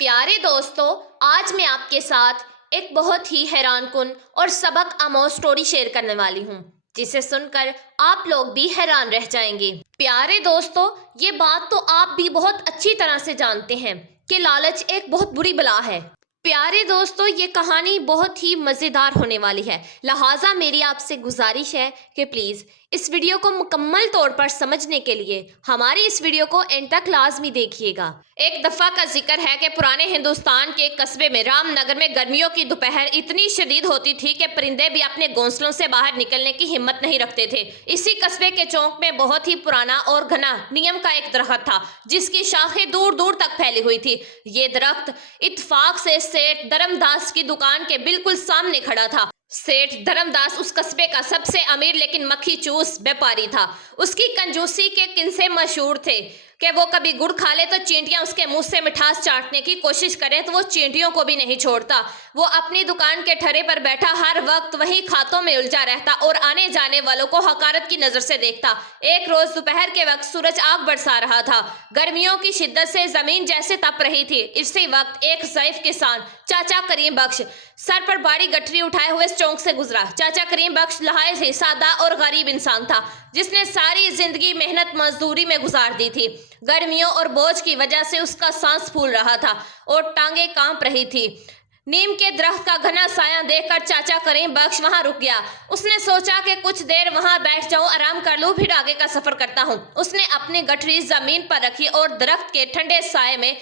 प्यारे दोस्तों, आज मैं आपके साथ एक बहुत ही हैरान कुन और सबक आमोज स्टोरी शेयर करने वाली हूँ, जिसे सुनकर आप लोग भी हैरान रह जाएंगे। प्यारे दोस्तों, ये बात तो आप भी बहुत अच्छी तरह से जानते हैं कि लालच एक बहुत बुरी बला है। प्यारे दोस्तों, ये कहानी बहुत ही मज़ेदार होने वाली है, लिहाजा मेरी आपसे गुजारिश है कि प्लीज़ इस वीडियो को मुकम्मल तौर पर समझने के लिए हमारी इस वीडियो को एंड तक लाजमी देखिएगा। एक दफ़ा का जिक्र है कि पुराने हिंदुस्तान के एक कस्बे में रामनगर में गर्मियों की दोपहर इतनी शदीद होती थी कि परिंदे भी अपने घोंसलों से बाहर निकलने की हिम्मत नहीं रखते थे। इसी कस्बे के चौक में बहुत ही पुराना और घना नीम का एक दरख्त था, जिसकी शाखें दूर दूर तक फैली हुई थी। ये दरख्त इत्तेफाक से सेठ धर्मदास की दुकान के बिल्कुल सामने खड़ा था। सेठ धर्मदास उस कस्बे का सबसे अमीर लेकिन मक्खी चूस व्यापारी था। उसकी कंजूसी के किस्से मशहूर थे कि वो कभी गुड़ खा ले तो चींटियां उसके मुंह से मिठास चाटने की कोशिश करें तो वो चींटियों को भी नहीं छोड़ता। वो अपनी दुकान के ठरे पर बैठा हर वक्त वही खातों में उलझा रहता और आने जाने वालों को हकारत की नजर से देखता। एक रोज दोपहर के वक्त सूरज आग बरसा रहा था। गर्मियों की शिद्दत से जमीन जैसे तप रही थी। इसी वक्त एक ज़ईफ किसान चाचा करीम बख्श सर पर बाड़ी गठरी उठाए हुए चौक से गुजरा। चाचा करीम बख्श लहाए से सादा और गरीब इंसान था, जिसने सारी जिंदगी मेहनत मजदूरी में गुजार दी थी। गर्मियों और बोझ की वजह से उसका सांस फूल रहा था और टांगे कांप रही थी। नीम के दरख्त का घना साया देखकर चाचा करीम बख्श वहां रुक गया। उसने सोचा कि कुछ देर वहां बैठ जाऊं, आराम कर लूं, फिर आगे का सफर करता हूं। उसने अपनी गठरी जमीन पर रखी और दरख्त के ठंडे साए में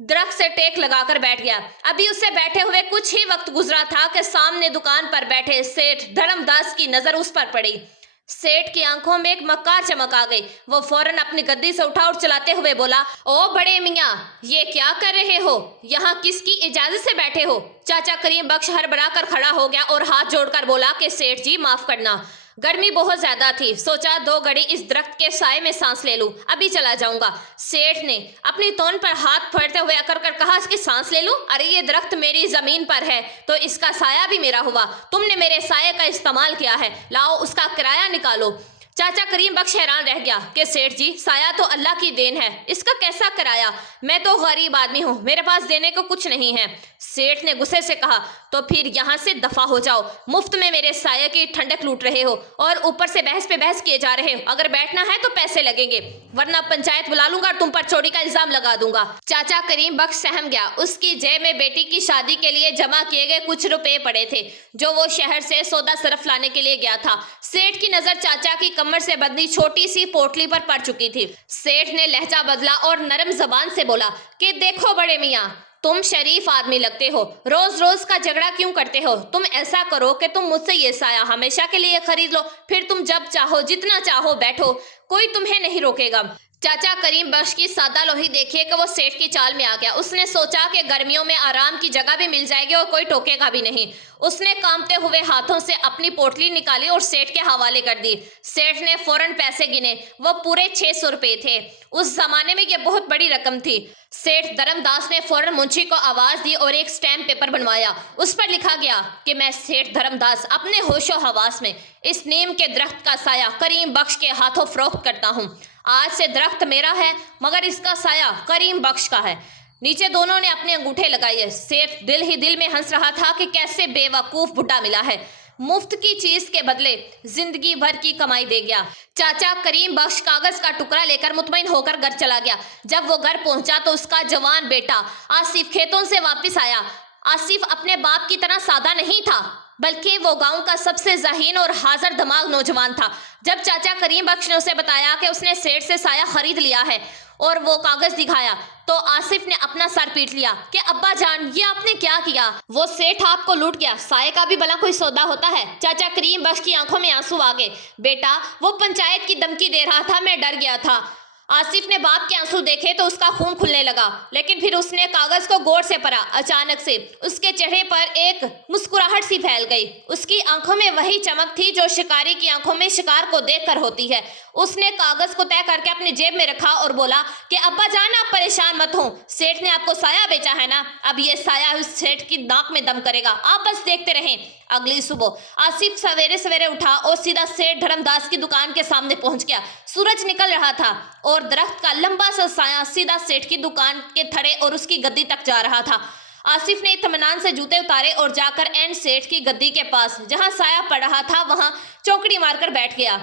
दरख्त से टेक लगाकर बैठ गया। अभी उससे बैठे हुए कुछ ही वक्त गुजरा था कि सामने दुकान पर बैठे सेठ धर्मदास की नजर उस पर पड़ी। सेठ की आंखों में एक मक्कार चमक आ गई। वो फौरन अपनी गद्दी से उठा और चलाते हुए बोला, ओ बड़े मियाँ, ये क्या कर रहे हो? यहाँ किसकी इजाजत से बैठे हो? चाचा करीम बख्श हड़बड़ा कर खड़ा हो गया और हाथ जोड़कर बोला कि सेठ जी माफ करना, गर्मी बहुत ज्यादा थी, सोचा 2 घड़ी इस दरख्त के साए में सांस ले लूं, अभी चला जाऊंगा। सेठ ने अपनी तोन पर हाथ फेरते हुए अकड़ कर कहा कि सांस ले लूं? अरे ये दरख्त मेरी जमीन पर है तो इसका साया भी मेरा हुआ। तुमने मेरे साये का इस्तेमाल किया है, लाओ उसका किराया निकालो। चाचा करीम बख्श हैरान रह गया कि सेठ जी, साया तो अल्लाह की देन है, इसका कैसा किराया? मैं तो गरीब आदमी हूँ, मेरे पास देने को कुछ नहीं है। सेठ ने गुस्से से कहा, तो फिर यहाँ से दफा हो जाओ, मुफ्त में मेरे साये की ठंडक लूट रहे हो और ऊपर से बहस पे बहस किए जा रहे हो। अगर बैठना है तो पैसे लगेंगे, वरना पंचायत बुला लूंगा और तुम पर चोरी का इल्जाम लगा दूंगा। चाचा करीम बख्श सहम गया। उसकी जेब में बेटी की शादी के लिए जमा किए गए कुछ रुपए पड़े थे, जो वो शहर से सौदा सरफ लाने के लिए गया था। सेठ की नजर चाचा की कमर से बंधी छोटी सी पोटली पर पड़ चुकी थी। सेठ ने लहजा बदला और नरम जबान से बोला कि देखो बड़े मियाँ, तुम शरीफ आदमी लगते हो, रोज रोज का झगड़ा क्यों करते हो? तुम ऐसा करो कि तुम मुझसे ये साया हमेशा के लिए खरीद लो, फिर तुम जब चाहो जितना चाहो बैठो, कोई तुम्हें नहीं रोकेगा। चाचा करीम बख्श की सादा लोही देखिए कि वो सेठ की चाल में आ गया। उसने सोचा कि गर्मियों में आराम की जगह भी मिल जाएगी और कोई टोकेगा भी नहीं। उसने कांपते हुए हाथों से अपनी पोटली निकाली और सेठ के हवाले कर दी। सेठ ने फौरन पैसे गिने, वो पूरे 600 रुपए थे। उस जमाने में ये बहुत बड़ी रकम थी। सेठ धर्मदास ने फौरन मुंशी को आवाज दी और एक स्टैम्प पेपर बनवाया। उस पर लिखा गया कि मैं सेठ धर्मदास अपने होशो हवास में इस नीम के दरख्त का साया करीम बख्श के हाथों फरोख्त करता हूँ। आज से दरख्त मेरा है, मगर इसका साया करीम बख्श का है। नीचे दोनों ने अपने अंगूठे लगाए। सेठ दिल ही दिल में हंस रहा था कि कैसे बेवकूफ बुड्ढा मिला है, मुफ्त की चीज के बदले जिंदगी भर की कमाई दे गया। चाचा करीम बख्श कागज का टुकड़ा लेकर मुतमईन होकर घर चला गया। जब वो घर पहुंचा तो उसका जवान बेटा आसिफ खेतों से वापस आया। आसिफ अपने बाप की तरह सादा नहीं था, बल्कि वो गांव का सबसे ज़हीन और हाजिर दिमाग नौजवान था। जब चाचा करीम बख्श ने उसे बताया कि उसने सेठ से साया खरीद लिया है और वो कागज दिखाया, तो आसिफ ने अपना सर पीट लिया कि अब्बा जान, ये आपने क्या किया? वो सेठ आपको लूट गया, साये का भी भला कोई सौदा होता है? चाचा करीम बख्श की आंखों में आंसू आ गए। बेटा, वो पंचायत की धमकी दे रहा था, मैं डर गया था। आसिफ ने बाप के आंसू देखे तो उसका खून खुलने लगा, लेकिन फिर उसने कागज को गौर से पढ़ा। अचानक से उसके चेहरे पर एक मुस्कुराहट सी फैल गई। उसकी आंखों में वही चमक थी जो शिकारी की आंखों में शिकार को देखकर होती है। उसने कागज को तय करके अपनी जेब में रखा और बोला कि अब्बा जान, आप परेशान मत हो, सेठ ने आपको साया बेचा है ना, अब ये साया उस सेठ की नाक में दम करेगा, आप बस देखते रहें। अगली सुबह आसिफ सवेरे सवेरे उठा और सीधा सेठ धर्मदास की दुकान के सामने पहुंच गया। सूरज निकल रहा था और और दरख्त का लंबा सा साया सीधा सेठ की दुकान के थड़े और उसकी गद्दी तक जा रहा था। आसिफ ने इत्मीनान से जूते उतारे और जाकर एन सेठ की गद्दी के पास जहां साया पड़ रहा था वहां चौकड़ी मारकर बैठ गया।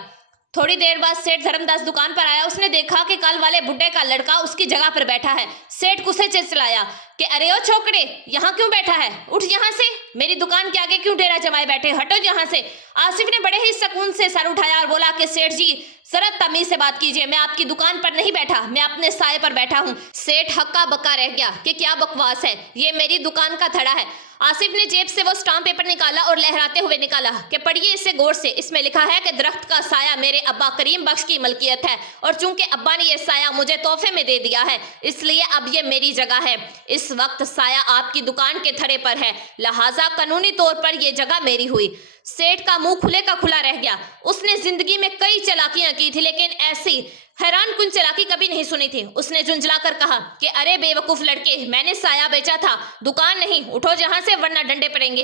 थोड़ी देर बाद सेठ धर्मदास दुकान पर आया। उसने देखा कि कल वाले बुड्ढे का लड़का उसकी जगह पर बैठा है। सेठ गुस्से से चिल्लाया कि अरे ओ छोकरे, यहाँ क्यों बैठा है? उठ यहाँ से, मेरी दुकान के आगे क्यों डेरा जमाए बैठे, हटो यहाँ से। आसिफ ने बड़े ही सुकून से सर उठाया और बोला कि सेठ जी जरा तमीज से बात कीजिए, मैं आपकी दुकान पर नहीं बैठा, मैं अपने साए पर बैठा हूँ। सेठ हक्का बक्का रह गया कि क्या बकवास है, ये मेरी दुकान का थड़ा है। आसिफ ने जेब से वो स्टाम्प पेपर निकाला और लहराते हुए निकाला कि पढ़िए इसे गौर से, इसमें लिखा है कि दरख्त का साया मेरे अब्बा करीम बख्श की मलकियत है और चूंकि अब्बा ने ये साया मुझे तोहफे में दे दिया है इसलिए अब ये मेरी जगह है। इस वक्त साया आपकी दुकान के थड़े पर है, लिहाजा कानूनी तौर पर यह जगह मेरी हुई। सेठ का मुंह खुले का खुला रह गया। उसने जिंदगी में कई चालाकियां की थी लेकिन ऐसी हैरान कुन चालाकी कभी नहीं सुनी थी। उसने झुंझला कर कहा कि अरे बेवकूफ लड़के, मैंने साया बेचा था, दुकान नहीं, उठो जहां से वरना डंडे पड़ेंगे।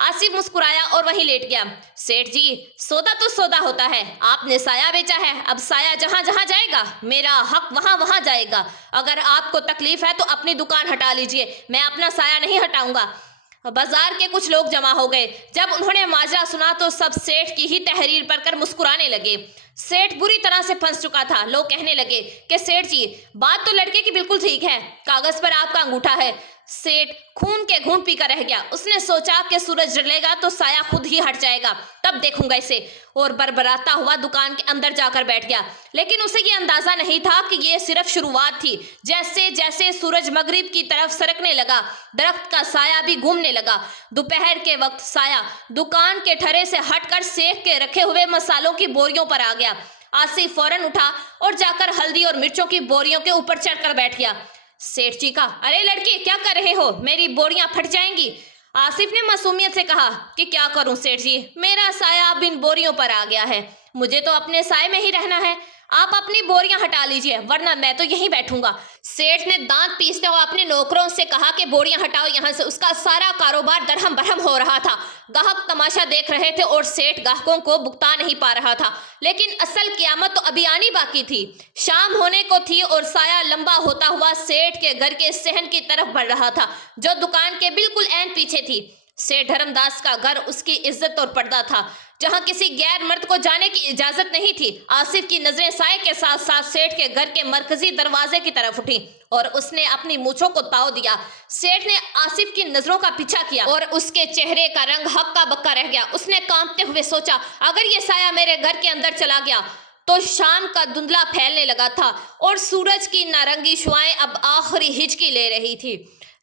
आसिफ मुस्कुराया और वहीं लेट गया। सेठ जी सौदा तो सौदा होता है, आपने साया बेचा है, अब साया जहां जहां जाएगा मेरा हक वहां वहां जाएगा। अगर आपको तकलीफ है तो अपनी दुकान हटा लीजिए, मैं अपना साया नहीं हटाऊंगा। बाजार के कुछ लोग जमा हो गए। जब उन्होंने माजरा सुना तो सब सेठ की ही तहरीर पढ़कर मुस्कुराने लगे। सेठ बुरी तरह से फंस चुका था। लोग कहने लगे कि सेठ जी बात तो लड़के की बिल्कुल ठीक है, कागज पर आपका अंगूठा है। सेठ खून के घूंट पीकर रह गया। उसने सोचा कि सूरज जलेगा तो साया खुद ही हट जाएगा, तब देखूंगा इसे, और बरबराता हुआ दुकान के अंदर जाकर बैठ गया। लेकिन उसे ये अंदाजा नहीं था कि ये सिर्फ शुरुआत थी। जैसे जैसे सूरज मगरिब की तरफ सरकने लगा दरख्त का साया भी घूमने लगा। दोपहर के वक्त साया दुकान के ठरे से हटकर सेक के रखे हुए मसालों की बोरियों पर आ गया। आसिफ फौरन उठा और जाकर हल्दी और मिर्चों की बोरियों के ऊपर चढ़कर बैठ गया। सेठ जी का अरे लड़के क्या कर रहे हो, मेरी बोरियां फट जाएंगी। आसिफ ने मासूमियत से कहा कि क्या करूं सेठ जी, मेरा साया अब इन बोरियों पर आ गया है, मुझे तो अपने साए में ही रहना है, आप अपनी बोरियां हटा लीजिए वरना मैं तो यहीं बैठूंगा। सेठ ने दांत पीसते हुए अपने नौकरों से कहा कि बोरियां हटाओ यहाँ से। उसका सारा कारोबार दरहम बरहम हो रहा था। ग्राहक तमाशा देख रहे थे और सेठ ग्राहकों को भुगता नहीं पा रहा था। लेकिन असल क़यामत तो अभी आनी बाकी थी। शाम होने को थी और साया लंबा होता हुआ सेठ के घर के सहन की तरफ बढ़ रहा था जो दुकान के बिल्कुल ऐन पीछे थी। सेठ धर्मदास का घर उसकी इज्जत और पर्दा था जहां किसी गैर मर्द को जाने की इजाजत नहीं थी। आसिफ की नजरें साए के साथ साथ सेठ के घर के मरकजी दरवाजे की तरफ उठी और उसने अपनी मूंछों को ताव दिया। सेठ ने आसिफ की नजरों का पीछा किया और उसके चेहरे का रंग हक्का बक्का रह गया। उसने कांपते हुए सोचा अगर ये साया मेरे घर के अंदर चला गया तो शाम का धुंधला फैलने लगा था और सूरज की नारंगी शुआएं अब आखिरी हिचकी ले रही थी।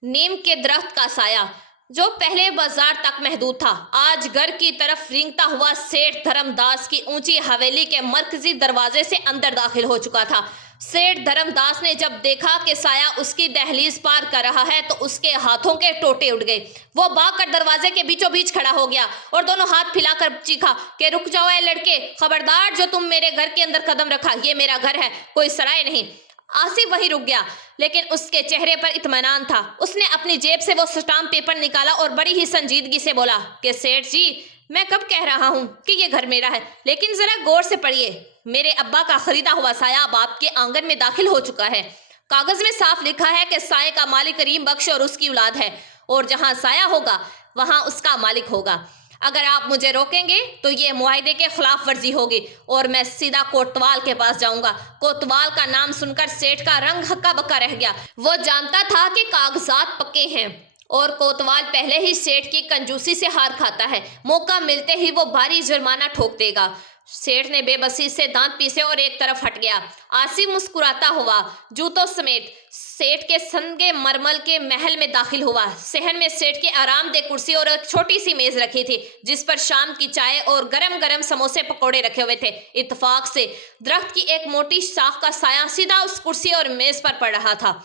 नीम के दरख्त का साया जो पहले बाजार तक महदूद था आज घर की तरफ रेंगता हुआ सेठ धर्मदास की ऊंची हवेली के मरकजी दरवाजे से अंदर दाखिल हो चुका था। सेठ धर्मदास ने जब देखा कि साया उसकी दहलीज पार कर रहा है तो उसके हाथों के टोटे उठ गए। वो भागकर दरवाजे के बीचों बीच खड़ा हो गया और दोनों हाथ फैलाकर चीखा कि रुक जाओ ऐ लड़के, खबरदार जो तुम मेरे घर के अंदर कदम रखा, ये मेरा घर है, कोई सराय नहीं। आसिफ वहीं रुक गया लेकिन उसके चेहरे पर इत्मीनान था। उसने अपनी जेब से वो स्टाम्प पेपर निकाला और बड़ी ही संजीदगी से बोला कि सेठ जी मैं कब कह रहा हूँ कि ये घर मेरा है, लेकिन जरा गौर से पढ़िए, मेरे अब्बा का खरीदा हुआ साया अब आपके आंगन में दाखिल हो चुका है। कागज में साफ लिखा है कि साए का मालिक करीम बख्श और उसकी औलाद है और जहाँ साया होगा वहाँ उसका मालिक होगा। अगर आप मुझे रोकेंगे तो ये मुआहदे के खिलाफ वर्जी होगी और मैं सीधा कोतवाल के पास जाऊंगा। कोतवाल का नाम सुनकर सेठ का रंग हक्का बक्का रह गया। वो जानता था कि कागजात पक्के हैं और कोतवाल पहले ही सेठ की कंजूसी से हार खाता है, मौका मिलते ही वो भारी जुर्माना ठोक देगा। सेठ ने बेबसी से दांत पीसे और एक तरफ हट गया। आसिफ मुस्कुराता हुआ जूतों समेत सेठ के संगे मरमल के महल में दाखिल हुआ। सहन में सेठ के आरामदेह कुर्सी और एक छोटी सी मेज रखी थी जिस पर शाम की चाय और गरम गरम समोसे पकोड़े रखे हुए थे। इत्तेफाक से दरख्त की एक मोटी शाख का साया सीधा उस कुर्सी और मेज पर पड़ रहा था।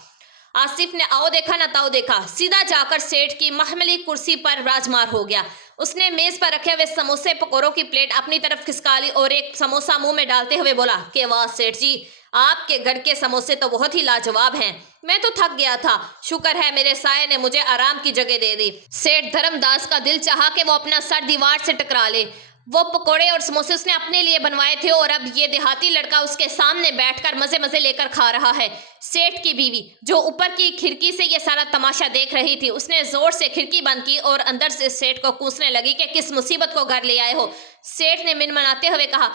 आसिफ ने आओ देखा न ताओ देखा, सीधा जाकर सेठ की महमली कुर्सी पर राजमार हो गया। उसने मेज पर रखे हुए समोसे पकोड़ों की प्लेट अपनी तरफ खिसका ली और एक समोसा मुंह में डालते हुए बोला कि वाह सेठ जी, आपके घर के समोसे तो बहुत ही लाजवाब हैं। मैं तो थक गया था, शुक्र है मेरे साये ने मुझे आराम की जगह दे दी। सेठ धर्मदास का दिल चाहा कि वो अपना सर दीवार से टकरा ले। वो पकोड़े और समोसे उसने अपने लिए बनवाए थे और अब ये देहाती लड़का उसके सामने बैठकर मजे मजे लेकर खा रहा है। सेठ की बीवी जो ऊपर की खिड़की से ये सारा तमाशा देख रही थी, उसने जोर से खिड़की बंद की और अंदर से सेठ को कोसने लगी कि किस मुसीबत को घर ले आए हो। सेठ ने मिनमनाते हुए कहा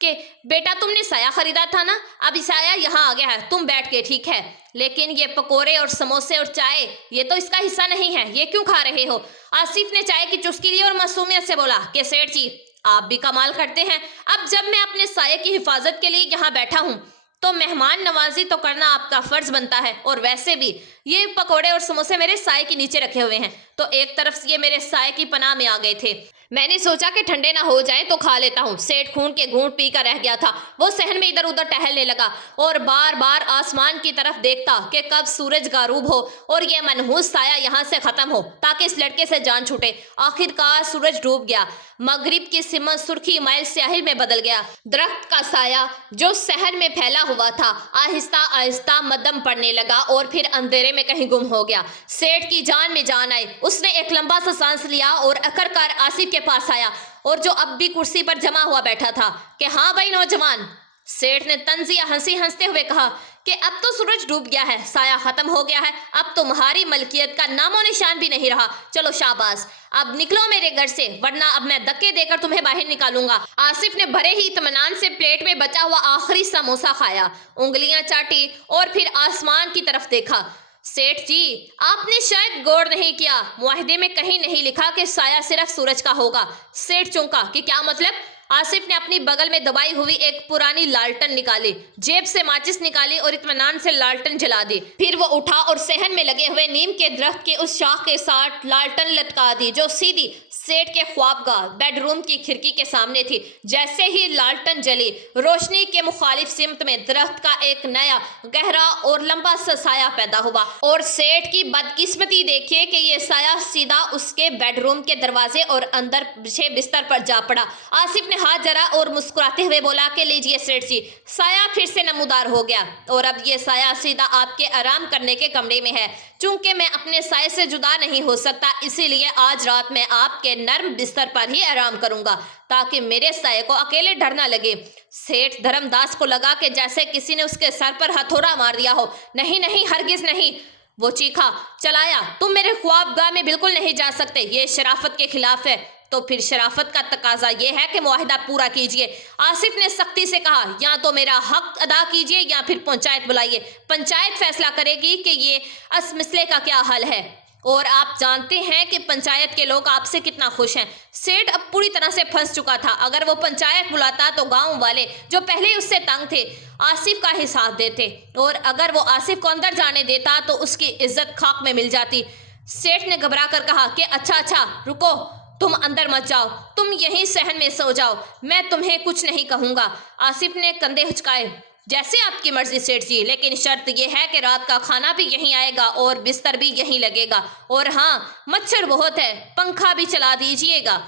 कि बेटा तुमने साया खरीदा था ना, अब साया यहाँ आ गया है, तुम बैठ के ठीक है, लेकिन ये पकोड़े और समोसे और चाय ये तो इसका हिस्सा नहीं है, ये क्यों खा रहे हो? आसिफ ने चाय की चुस्की ली और मासूमियत से बोला कि सेठ जी आप भी कमाल करते हैं। अब जब मैं अपने साये की हिफाजत के लिए यहाँ बैठा हूँ तो मेहमान नवाजी तो करना आपका फर्ज बनता है, और वैसे भी ये पकोड़े और समोसे मेरे साये के नीचे रखे हुए हैं तो एक तरफ से ये मेरे साये की पनाह में आ गए थे। मैंने सोचा कि ठंडे ना हो जाएं तो खा लेता हूँ। सेठ खून के घूंट पी कर रह गया था। वो सहन में इधर उधर टहलने लगा और बार बार आसमान की तरफ देखता कि कब सूरज गारूब हो और ये मनहूस साया यहाँ से खत्म हो ताकि इस लड़के से जान छूटे। आखिरकार सूरज डूब गया। मगरिब की सिमत सुर्खी माइल स्याही में बदल गया। दरख्त का साया जो शहर में फैला हुआ था आहिस्ता आहिस्ता मद्धम पड़ने लगा और फिर अंधेरे में कहीं गुम हो गया। सेठ की जान में जान आई। उसने एक लंबा सा सांस लिया और आखिरकार आसिफ के पास आया और जो अब भी कुर्सी पर जमा हुआ बैठा था कि हाँ भाई नौजवान। सेठ ने तंजिया हंसी हंसते हुए कहा कि अब तो सूरज डूब गया है, साया खत्म हो गया है, अब तुम्हारी मलकियत का नामो निशान भी नहीं रहा। चलो शाबाश, अब निकलो मेरे घर से, वरना अब मैं धक्के देकर तुम्हें बाहर निकालूंगा। आसिफ ने भरे ही इत्मीनान से प्लेट में बचा हुआ आखिरी समोसा खाया, उंगलियां चाटी और फिर आसमान की तरफ देखा। सेठ जी आपने शायद गौर नहीं किया, मुआहदे में कहीं नहीं लिखा कि साया सिर्फ सूरज का होगा। सेठ चौंका कि क्या मतलब? आसिफ ने अपनी बगल में दबाई हुई एक पुरानी लालटन निकाली, जेब से माचिस निकाली और इत्मीनान से लालटन जला दी। फिर वो उठा और सहन में लगे हुए नीम के दरख्त के उस शाख के साथ लालटन लटका दी जो सीधी सेठ के ख्वाबगाह बेडरूम की खिड़की के सामने थी। जैसे ही लालटन जली, रोशनी के मुखालिफ सिमत में दरख्त का एक नया गहरा और लंबा सा साया पैदा हुआ और सेठ की बदकिस्मती देखिए कि ये साया सीधा उसके बेडरूम के दरवाजे और अंदर बिछे बिस्तर पर जा पड़ा। आसिफ ने हाथ जरा और मुस्कुराते हुए बोला कि लीजिए सेठ जी, साया फिर से नमूदार हो गया और अब ये साया सीधा आपके आराम करने के कमरे में है। चूंकि मैं अपने साये से जुदा नहीं हो सकता, इसीलिए आज रात मैं आपके नर्म बिस्तर पर ही आराम करूंगा ताकि मेरे साये को अकेले डर ना लगे। सेठ धर्मदास को लगा कि जैसे किसी ने उसके सर पर हथौड़ा मार दिया हो। नहीं नहीं, हरगिज नहीं, वो चीखा। चलाया, तुम मेरे ख्वाबगाह में बिल्कुल नहीं जा सकते, ये शराफत के खिलाफ है। तो फिर शराफत का तकाजा ये है कि मुआहिदा पूरा कीजिए। आसिफ ने सख्ती से कहा, या तो मेरा हक अदा कीजिए या फिर पंचायत बुलाइए। पंचायत फैसला करेगी कि ये इस मसले का क्या हल है, और आप जानते हैं कि पंचायत के लोग आपसे कितना खुश हैं। सेठ अब पूरी तरह से फंस चुका था। अगर वो पंचायत बुलाता तो गांव वाले जो पहले उससे तंग थे आसिफ का ही साथ देते, और अगर वो आसिफ को अंदर जाने देता तो उसकी इज्जत खाक में मिल जाती। सेठ ने घबरा कर कहा कि अच्छा रुको, तुम अंदर मत जाओ, तुम यहीं सहन में सो जाओ, मैं तुम्हें कुछ नहीं कहूँगा। आसिफ ने कंधे हुचकाए। जैसे आपकी मर्जी सेठ जी, लेकिन शर्त यह है कि रात का खाना भी यहीं आएगा और बिस्तर भी यहीं लगेगा, और हाँ मच्छर बहुत है, पंखा भी चला दीजिएगा।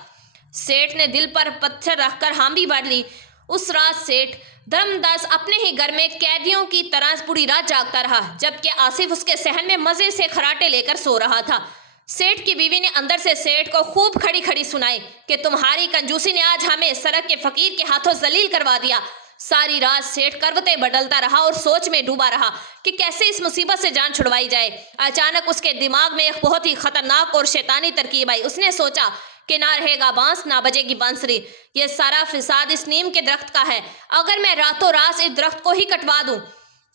सेठ ने दिल पर पत्थर रखकर हाँ भी भर ली। उस रात सेठ धर्मदास अपने ही घर में कैदियों की तरह पूरी रात जागता रहा, जबकि आसिफ उसके सहन में मजे से खराटे लेकर सो रहा था। सेठ की बीवी ने अंदर से सेठ को खूब खड़ी खड़ी सुनाई कि तुम्हारी कंजूसी ने आज हमें सड़क के फकीर के हाथों जलील करवा दिया। सारी रात सेठ करवतें बदलता रहा और सोच में डूबा रहा कि कैसे इस मुसीबत से जान छुड़वाई जाए। अचानक उसके दिमाग में एक बहुत ही खतरनाक और शैतानी तरकीब आई। उसने सोचा कि ना रहेगा बांस ना बजेगी बांसुरी, ये सारा फिसाद इस नीम के दरख्त का है। अगर मैं रातों रात इस दरख्त को ही कटवा दूं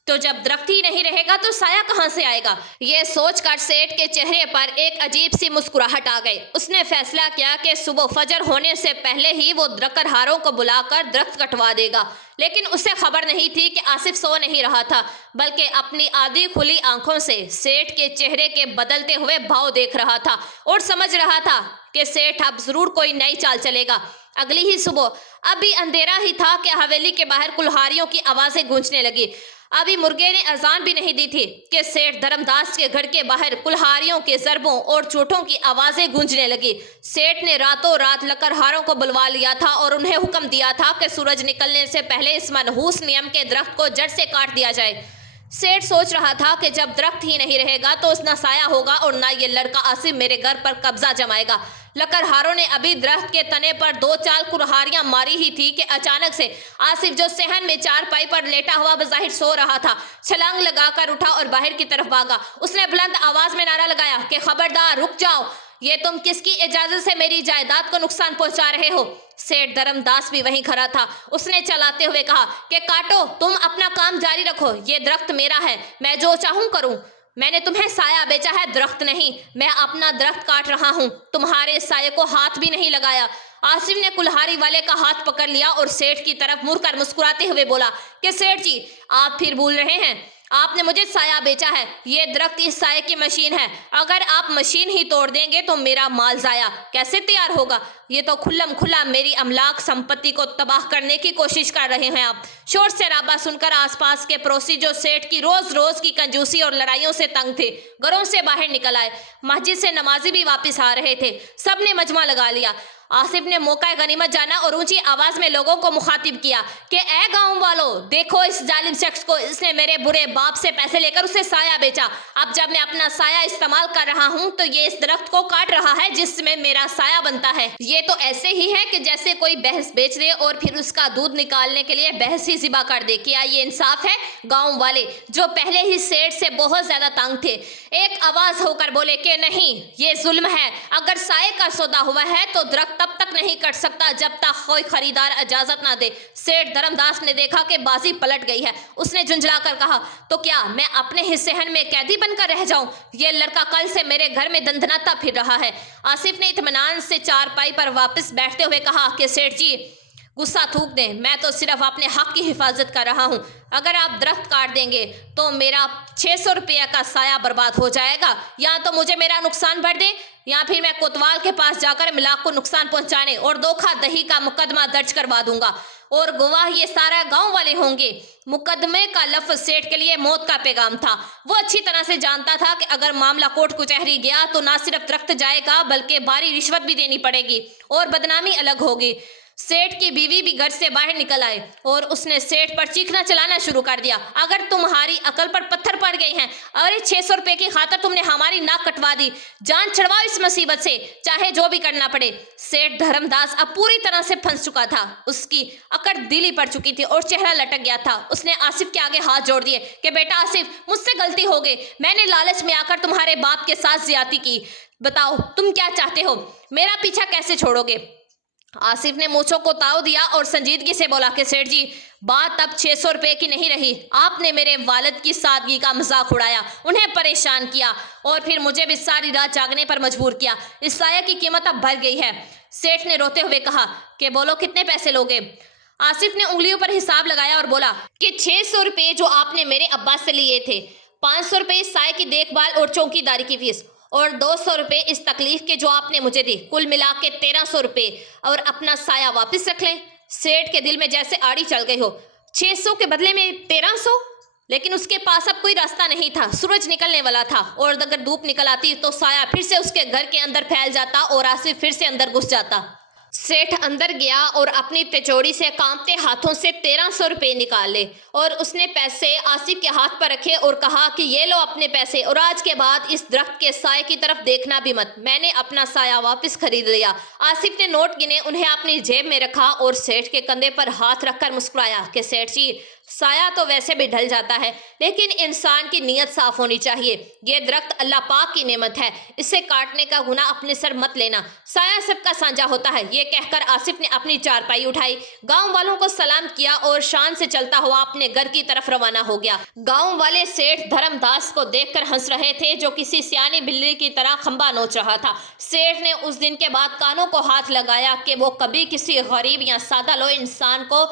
तो जब दरख्त ही नहीं रहेगा तो साया कहाँ से आएगा। ये सोचकर सेठ के चेहरे पर एक अजीब सी मुस्कुराहट आ गई। उसने फैसला किया कि सुबह फजर होने से पहले ही वो दरकरहारों को बुलाकर दरख्त कटवा देगा। लेकिन उसे खबर नहीं थी कि आसिफ सो नहीं रहा था, बल्कि अपनी आधी खुली आंखों से सेठ के चेहरे के बदलते हुए भाव देख रहा था और समझ रहा था कि सेठ अब जरूर कोई नई चाल चलेगा। अगली ही सुबह, अभी अंधेरा ही था कि हवेली के बाहर कुल्हारियों की आवाजें गूंजने लगी। अभी मुर्गे ने अजान भी नहीं दी थी कि सेठ धर्मदास के घर के बाहर कुल्हारियों के ज़रबों और चोटों की आवाजें गूंजने लगी। सेठ ने रातों रात लकड़हारों को बुलवा लिया था और उन्हें हुक्म दिया था कि सूरज निकलने से पहले इस मनहूस नियम के दरख्त को जड़ से काट दिया जाए। सेठ सोच रहा था कि जब दरख्त ही नहीं रहेगा तो ना साया होगा और ना ये लड़का आसिफ मेरे घर पर कब्जा जमाएगा। लकड़हारों ने अभी दरख्त के तने पर 2-4 कुल्हाड़ियां मारी ही थी कि अचानक से आसिफ, जो सहन में चारपाई पर लेटा हुआ बज़ाहिर सो रहा था, छलांग लगाकर उठा और बाहर की तरफ भागा। उसने बुलंद आवाज में नारा लगाया कि खबरदार, रुक जाओ, ये तुम किसकी इजाजत से मेरी जायदाद को नुकसान पहुंचा रहे हो? सेठ धर्मदास भी वहीं खड़ा था। उसने चलाते हुए कहा कि काटो, तुम अपना काम जारी रखो, ये दरख्त मेरा है, मैं जो चाहूं करूं। मैंने तुम्हें साया बेचा है, दरख्त नहीं। मैं अपना दरख्त काट रहा हूं, तुम्हारे साये को हाथ भी नहीं लगाया। आसिफ ने कुल्हाड़ी वाले का हाथ पकड़ लिया और सेठ की तरफ मुड़कर मुस्कुराते हुए बोला कि सेठ जी, आप फिर भूल रहे हैं, आपने मुझे साया बेचा है, ये दरख्त इस साये की मशीन है। अगर आप मशीन ही तोड़ देंगे तो मेरा माल जाया कैसे तैयार होगा? ये तो खुल्लम खुल्ला मेरी अमलाक संपत्ति को तबाह करने की कोशिश कर रहे हैं आप। शोर शराबा सुनकर आसपास के पड़ोसी, जो सेठ की रोज रोज की कंजूसी और लड़ाइयों से तंग थे, घरों से बाहर निकल आए। मस्जिद से नमाजी भी वापस आ रहे थे। सबने मजमा लगा लिया। आसिफ ने मौका गनीमत जाना और ऊंची आवाज में लोगों को मुखातिब किया कि ए गांव वालों, देखो इस जालिम शख्स को, इसने मेरे बुरे बाप से पैसे लेकर उसे साया बेचा। अब जब मैं अपना साया इस्तेमाल कर रहा हूं तो ये इस दरख्त को काट रहा है जिसमें मेरा साया बनता है। ये तो ऐसे ही है कि जैसे कोई भैंस बेच दे और फिर उसका दूध निकालने के लिए भैंस ही ज़िबा कर दे। क्या ये इंसाफ है? गाँव वाले, जो पहले ही सेठ से बहुत ज्यादा तंग थे, एक आवाज होकर बोले कि नहीं, ये जुल्म है। अगर साये का सौदा हुआ है तो दरख्त तब तक नहीं कट सकता जब तक कोई खरीदार इजाजत ना दे। सेठ धर्मदास ने देखा कि बाजी पलट गई है। उसने झुंझला कर कहा, तो क्या मैं अपने ही सहन में कैदी बनकर रह जाऊं? ये लड़का कल से मेरे घर में दंदनाता फिर रहा है। आसिफ ने इत्मीनान से चारपाई पर वापस बैठते हुए कहा कि सेठ जी, गुस्सा थूक दें, मैं तो सिर्फ अपने हक की हिफाजत कर रहा हूँ। अगर आप दरख्त काट देंगे तो मेरा 600 रुपये का साया बर्बाद हो जाएगा। या तो मुझे मेरा नुकसान भर दें या फिर मैं कोतवाल के पास जाकर मिलाक को नुकसान पहुंचाने और धोखा दही का मुकदमा दर्ज करवा दूंगा और गवाह ये सारा गांव वाले होंगे। मुकदमे का लफ्ज सेठ के लिए मौत का पैगाम था। वो अच्छी तरह से जानता था कि अगर मामला कोर्ट कचहरी गया तो ना सिर्फ दरख्त जाएगा बल्कि भारी रिश्वत भी देनी पड़ेगी और बदनामी अलग होगी। सेठ की बीवी भी घर से बाहर निकल आए और उसने सेठ पर चीखना चलाना शुरू कर दिया, अगर तुम्हारी अकल पर पत्थर पड़ गई हैं, अरे 600 रुपए की खातर तुमने हमारी नाक कटवा दी, जान छुड़वाओ इस मुसीबत से, चाहे जो भी करना पड़े। सेठ धर्मदास अब पूरी तरह से फंस चुका था। उसकी अकड़ दिली पड़ चुकी थी और चेहरा लटक गया था। उसने आसिफ के आगे हाथ जोड़ दिए कि बेटा आसिफ, मुझसे गलती हो गई, मैंने लालच में आकर तुम्हारे बाप के साथ ज्यादती की। बताओ तुम क्या चाहते हो, मेरा पीछा कैसे छोड़ोगे? आसिफ ने मूंछों को ताव दिया और संजीदगी से बोला कि सेठ जी, बात अब 600 रुपए की नहीं रही। आपने मेरे वालिद की सादगी का मजाक उड़ाया, उन्हें परेशान किया और फिर मुझे भी सारी रात जागने पर मजबूर किया। इस साया की कीमत अब बढ़ गई है। सेठ ने रोते हुए कहा कि बोलो कितने पैसे लोगे? आसिफ ने उंगलियों पर हिसाब लगाया और बोला कि 600 रुपये जो आपने मेरे अब्बा से लिए थे, 500 रुपये इस साये की देखभाल और चौकीदारी की फीस और 200 रुपये इस तकलीफ के जो आपने मुझे दी, कुल मिला के 1300 रुपये, और अपना साया वापस रख लें। सेठ के दिल में जैसे आड़ी चल गई हो। 600 के बदले में 1300? लेकिन उसके पास अब कोई रास्ता नहीं था। सूरज निकलने वाला था और अगर धूप निकल आती तो साया फिर से उसके घर के अंदर फैल जाता और आसिफ फिर से अंदर घुस जाता। सेठ अंदर गया और अपनी तिजोरी से कांपते हाथों से 1300 रुपये निकाले और उसने पैसे आसिफ के हाथ पर रखे और कहा कि ये लो अपने पैसे, और आज के बाद इस दरख्त के साये की तरफ देखना भी मत। मैंने अपना साया वापस खरीद लिया। आसिफ ने नोट गिने, उन्हें अपनी जेब में रखा और सेठ के कंधे पर हाथ रखकर मुस्कुराया कि सेठ जी, साया तो वैसे भी ढल जाता है, लेकिन इंसान की नीयत साफ होनी चाहिए। ये दरख्त अल्लाह पाक की नेमत है, इसे काटने का गुनाह अपने सर मत लेना। साया सबका साझा होता है। ये कहकर आसिफ ने अपनी चारपाई उठाई, गांव वालों को सलाम किया और शान से चलता हुआ अपने घर की तरफ रवाना हो गया। गांव वाले सेठ धर्मदास को देखकर हंस रहे थे, जो किसी सियानी बिल्ली की तरह खंबा नोच रहा था। सेठ ने उस दिन के बाद कानों को हाथ लगाया कि वो कभी किसी गरीब या सादा लो इंसान को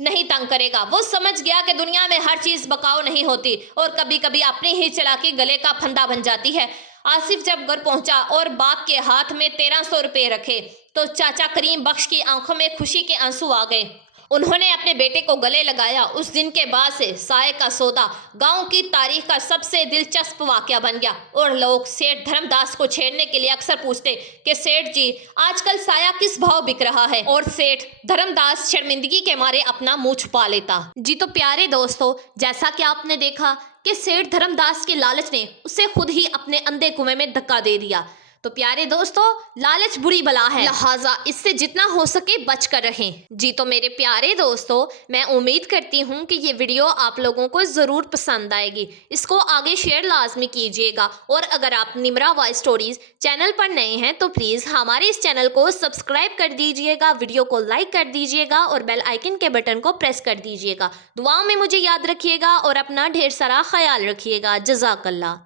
नहीं तंग करेगा। वो समझ गया कि दुनिया में हर चीज बकाऊ नहीं होती और कभी कभी अपनी ही चालाकी गले का फंदा बन जाती है। आसिफ जब घर पहुंचा और बाप के हाथ में 1300 रुपये रखे तो चाचा करीम बख्श की आंखों में खुशी के आंसू आ गए। उन्होंने अपने बेटे को गले लगाया। उस दिन के बाद से साये का सौदा गांव की तारीख का सबसे दिलचस्प वाकया बन गया और लोग सेठ धर्मदास को छेड़ने के लिए अक्सर पूछते कि सेठ जी, आजकल साया किस भाव बिक रहा है, और सेठ धर्मदास शर्मिंदगी के मारे अपना मुंह छुपा लेता। जी तो प्यारे दोस्तों, जैसा कि आपने देखा कि सेठ धर्मदास के लालच ने उसे खुद ही अपने अंधे कुएं में धक्का दे दिया। تو پیارے دوستو، لالچ بری بلا ہے، لہٰذا اس سے جتنا ہو سکے بچ کر رہیں۔ جی تو میرے پیارے دوستو، میں امید کرتی ہوں کہ یہ ویڈیو آپ لوگوں کو ضرور پسند آئے گی۔ اس کو آگے شیئر لازمی کیجیے گا، اور اگر آپ نمرا وائس اسٹوریز چینل پر نئے ہیں تو پلیز ہمارے اس چینل کو سبسکرائب کر دیجیے گا، ویڈیو کو لائک کر دیجیے گا اور بیل آئیکن کے بٹن کو پریس کر دیجیے گا۔ دعاؤں میں مجھے یاد رکھیے گا اور اپنا ڈھیر سارا خیال رکھیے گا۔ جزاک اللہ۔